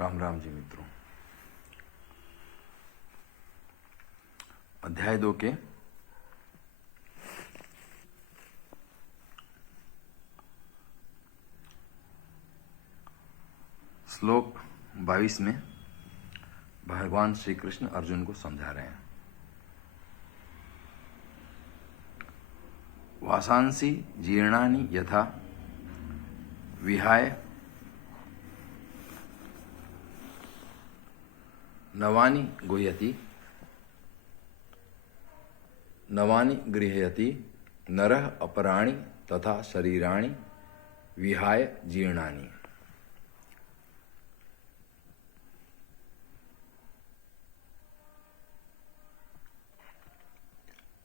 राम राम जी मित्रों। अध्याय 2 के श्लोक 22 में भगवान श्री कृष्ण अर्जुन को समझा रहे हैं। वासांसि जीर्णानि यथा विहाय नवानि गुह्यति नवानि गृह्यति नरः अपराणि तथा शरीराणि विहाय जीर्णानि।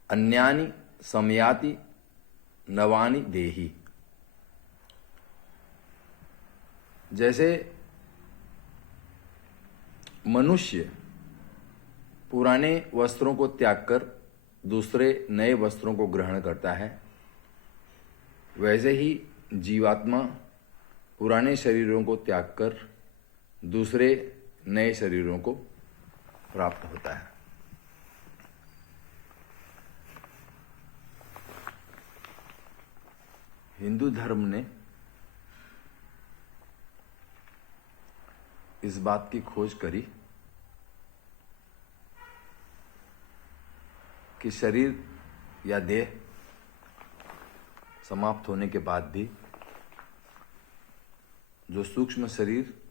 अन्यानि समयाति नवानि देहि। जैसे मनुष्य पुराने वस्त्रों को त्याग कर दूसरे नए वस्त्रों को ग्रहण करता है, वैसे ही जीवात्मा पुराने शरीरों को त्याग कर दूसरे नए शरीरों को प्राप्त होता है। हिंदू धर्म ने इस बात की खोज करी कि शरीर या देह समाप्त होने के बाद भी जो सूक्ष्म शरीर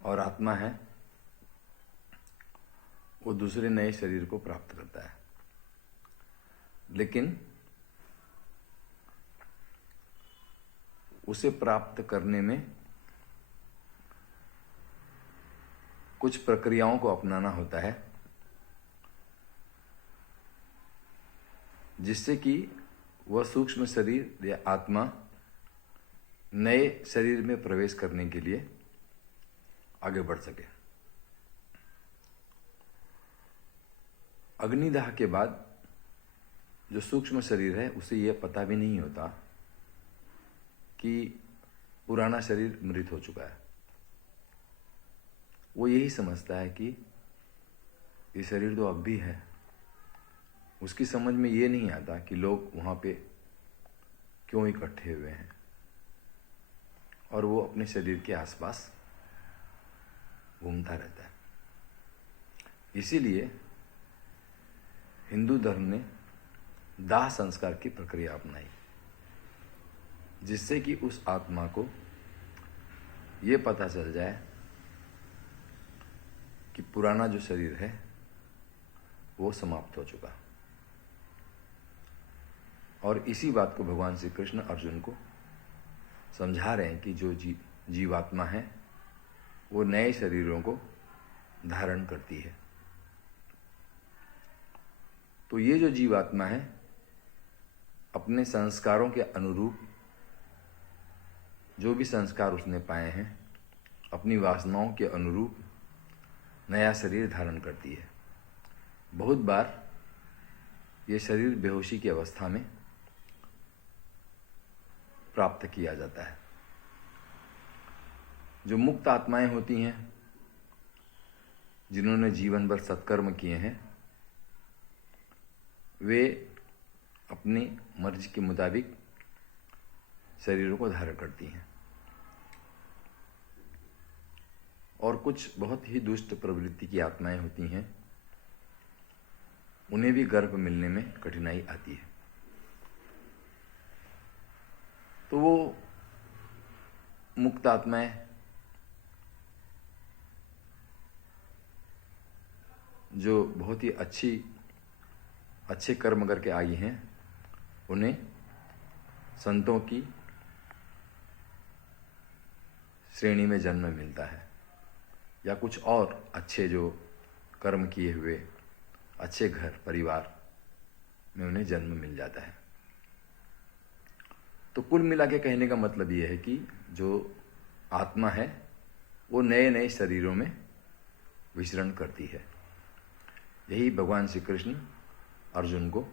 और आत्मा है वो दूसरे नए शरीर को प्राप्त करता है, लेकिन उसे प्राप्त करने में कुछ प्रक्रियाओं को अपनाना होता है, जिससे कि वह सूक्ष्म शरीर या आत्मा नए शरीर में प्रवेश करने के लिए आगे बढ़ सके। अग्निदाह के बाद जो सूक्ष्म शरीर है उसे यह पता भी नहीं होता कि पुराना शरीर मृत हो चुका है। वो यही समझता है कि ये शरीर तो अब भी है। उसकी समझ में ये नहीं आता कि लोग वहाँ पे क्यों इकट्ठे हुए हैं, और वो अपने शरीर के आसपास घूमता रहता है। इसीलिए हिंदू धर्म ने दाह संस्कार की प्रक्रिया अपनाई, जिससे कि उस आत्मा को ये पता चल जाए कि पुराना जो शरीर है वो समाप्त हो चुका। और इसी बात को भगवान श्री कृष्ण अर्जुन को समझा रहे हैं कि जो जीवात्मा है वो नए शरीरों को धारण करती है। तो ये जो जीवात्मा है अपने संस्कारों के अनुरूप जो भी संस्कार उसने पाए हैं, अपनी वासनाओं के अनुरूप नया शरीर धारण करती है। बहुत बार ये शरीर बेहोशी की अवस्था में प्राप्त किया जाता है। जो मुक्त आत्माएं होती हैं, जिन्होंने जीवन भर सत्कर्म किए हैं, वे अपनी मर्जी के मुताबिक शरीरों को धारण करती हैं। और कुछ बहुत ही दुष्ट प्रवृत्ति की आत्माएं होती हैं, उन्हें भी गर्भ मिलने में कठिनाई आती है। तो वो मुक्त आत्माएं जो बहुत ही अच्छे कर्म करके आई हैं, उन्हें संतों की श्रेणी में जन्म मिलता है, या कुछ और अच्छे जो कर्म किए हुए अच्छे घर परिवार में उन्हें जन्म मिल जाता है। तो कुल मिला के कहने का मतलब यह है कि जो आत्मा है वो नए नए शरीरों में विचरण करती है। यही भगवान श्री कृष्ण अर्जुन को